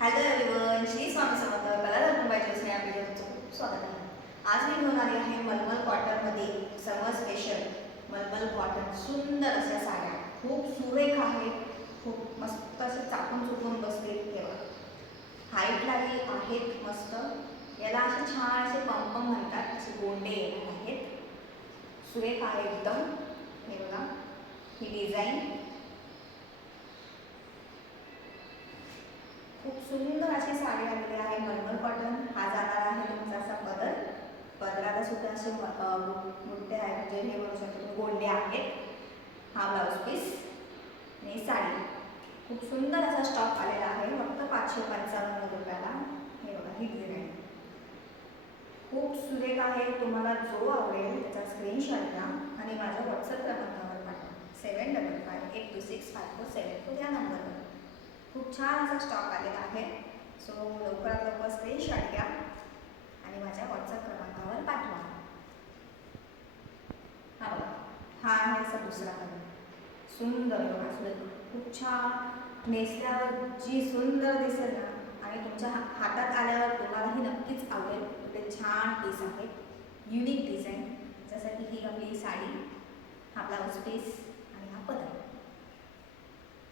Hello everyone, Shri Swami Samarth. कला कुंभाची आपल्या तुमचं खूप स्वागत आहे. आज मी घेऊन आली आहे मलमल कॉटनमध्ये समर स्पेशल मलमल कॉटन. सुंदर अशा साड्या, खूप सुरेख आहेत, खूप मस्त असे चापून चुकून बसते. तेव्हा हाईटलाही आहेत मस्त. याला असे छान असे पंपम म्हणतात, असे गोंडे येणार आहेत. सुरेख आहे एकदम. हे बघा, ही डिझाईन खूप सुंदर अशी साडी आलेली आहे. मलमल कॉटन. हा जाणार आहे तुमचा असा पदर. पदराला सुद्धा असे मुठे आहेत, म्हणजे हे बोलू शकतो गोंडे आहेत. हा ब्लाऊज पीस आणि साडी. खूप सुंदर असा स्टॉक आलेला आहे, फक्त 555 रुपयाला. हे बघा, ही डिझाईन खूप सुरेख आहे. तुम्हाला जो आवडेल त्याचा स्क्रीनशॉट घ्या आणि माझ्या व्हॉट्सअप क्रमांकावर पाठवा. 7555846547 या नंबरवर. खूप छान असा स्टॉक आलेला आहे. सो लवकरात लवकर स्क्रीनशॉट घ्या आणि माझ्या व्हॉट्सअप क्रमांकावर पाठवा. हा बघा, हा आहे असा दुसरा कलर. सुंदर बघा, खूप छान. नेसल्यावर जी सुंदर दिसेल ना, आणि तुमच्या हातात आल्यावर तुम्हालाही नक्कीच आवडेल. इथे छान पीस आहे, युनिक डिझाईन. जसं की ही आपली साडी, हा ब्लाऊज पीस आणि हा पदर.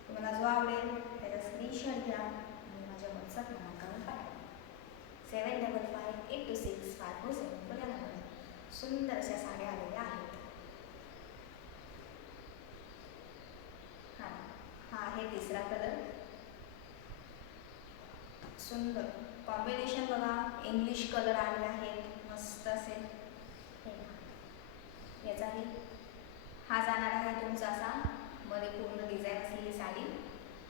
तुम्हाला जो आवडेल त्याचा स्क्रीनशॉट घ्या आणि माझ्या व्हॉट्सअप क्रमांकावर पाठवा. 7558265447 या नंबरवर. सुंदर अशा साड्या आलेल्या आहेत. हा आहे तिसरा कलर. सुंदर कॉम्बिनेशन बघा, इंग्लिश कलर आले आहेत मस्त असे. याचाही हा जाणार आहे तुमचा असा मध्ये पूर्ण डिझाईन असलेली साडी,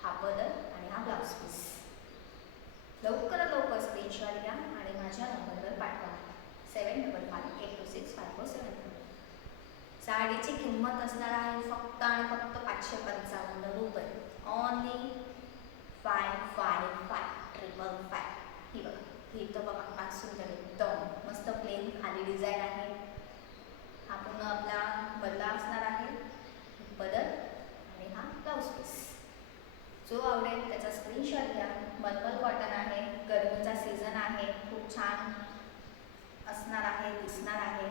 हा पदर आणि हा ब्लाऊज पीस. लवकरात लवकर स्क्रीनशॉट घ्या आणि माझ्या नंबरवर पाठवा. 7558265447. साडीची किंमत असणार आहे फक्त आणि फक्त 555 रुपये. ओनली 555555. ही बघा, ही तर बघा, फार सुंदर एकदम मस्त प्लेन खाली डिझाईन आहे. हा पूर्ण आपला बदला असणार आहे, पदर आणि हा ब्लाऊज पीस. जो आवडेल त्याचा स्क्रीनशॉट घ्या. मलमल कॉटन आहे, गरमीचा सीझन आहे, खूप छान असणार आहे, दिसणार आहे.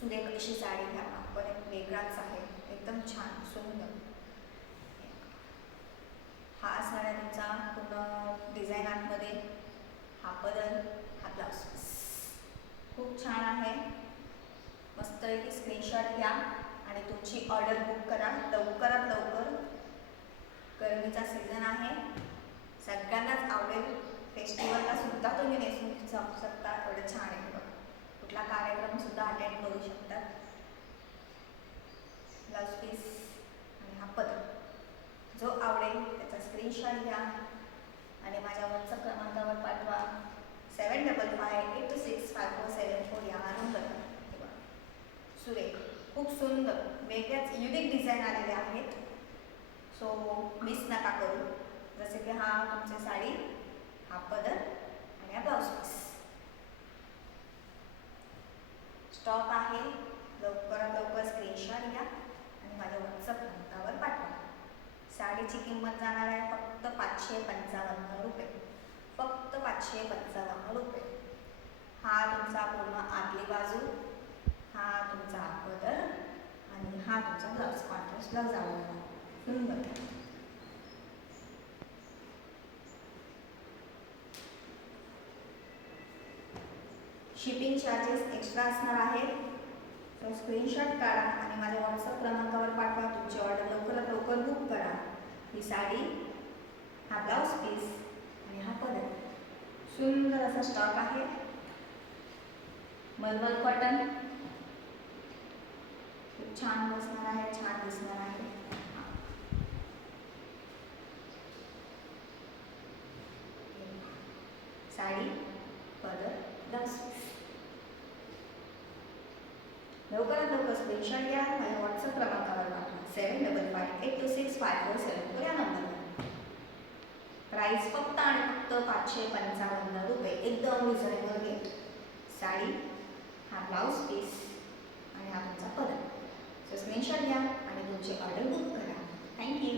सुरेख अशी साडी घ्या, पण एक वेगळाच आहे, एकदम छान सुंदर. हा असणार आहे तुमचा पूर्ण डिझाईन आतमध्ये, हा पदर, हा ब्लाऊज पीस. खूप छान आहे. मस्तपैकी स्क्रीनशॉट घ्या आणि तुमची ऑर्डर बुक करा लवकरात लवकर. गरमीचा सीझन आहे, सगळ्यांनाच आवडेल. फेस्टिवलला सुद्धा तुम्ही नेसून शकता, एवढं छान आहे. कुठला कार्यक्रम सुद्धा अटेंड करू शकतात. ब्लाऊज पीस आणि हा पदर. जो आवडेल त्याचा स्क्रीनशॉट घ्या आणि माझ्या व्हॉट्सअप क्रमांकावर पाठवा. 7558265474 या नंबरवर. सुरेख, खूप सुंदर, वेगळ्याच युनिक डिझाईन आलेले आहेत. सो मिस नका करू. जसे की हा तुमची साडी, हा पदर आणि हा ब्लाऊज पीस. स्टॉक आहे, लवकरात लवकर स्क्रीनशॉट घ्या आणि माझ्या व्हॉट्सअप क्रमांकावर पाठवा. साडीची किंमत जाणार आहे फक्त 555 रुपये. फक्त 555 रुपये. हा तुमचा पूर्ण आतली बाजू, हा तुमचा पदर आणि हा तुमचा ब्लाऊज. कॉन्ट्रास्ट ब्लाऊज आवडला, सुंदर. शिपिंग चार्जेस एक्स्ट्रा असणार आहेत. सो स्क्रीनशॉट काढा आणि माझ्या व्हॉट्सअप क्रमांकावर पाठवा. तुमची ऑर्डर लवकरात लवकर बुक करा. ही साडी, हा ब्लाऊज पीस आणि हा पदर. सुंदर असा स्टॉक आहे. मलमल कॉटन खूप छान बसणार आहे, छान दिसणार आहे. साडी, पदर, ब्लाऊज पीस. लवकरात लवकर स्क्रीनशॉट घ्या, माझ्या व्हॉट्सअप क्रमांकावर पाठवा. 7558265447 या नंबरवर. प्राईस फक्त आणि फक्त 555 रुपये. एकदम रिझनेबल रेट. साडी, हा ब्लाऊज पीस आणि हा तुमचा पदर. सो स्क्रीनशॉट घ्या आणि तुमची ऑर्डर बुक करा. थँक्यू.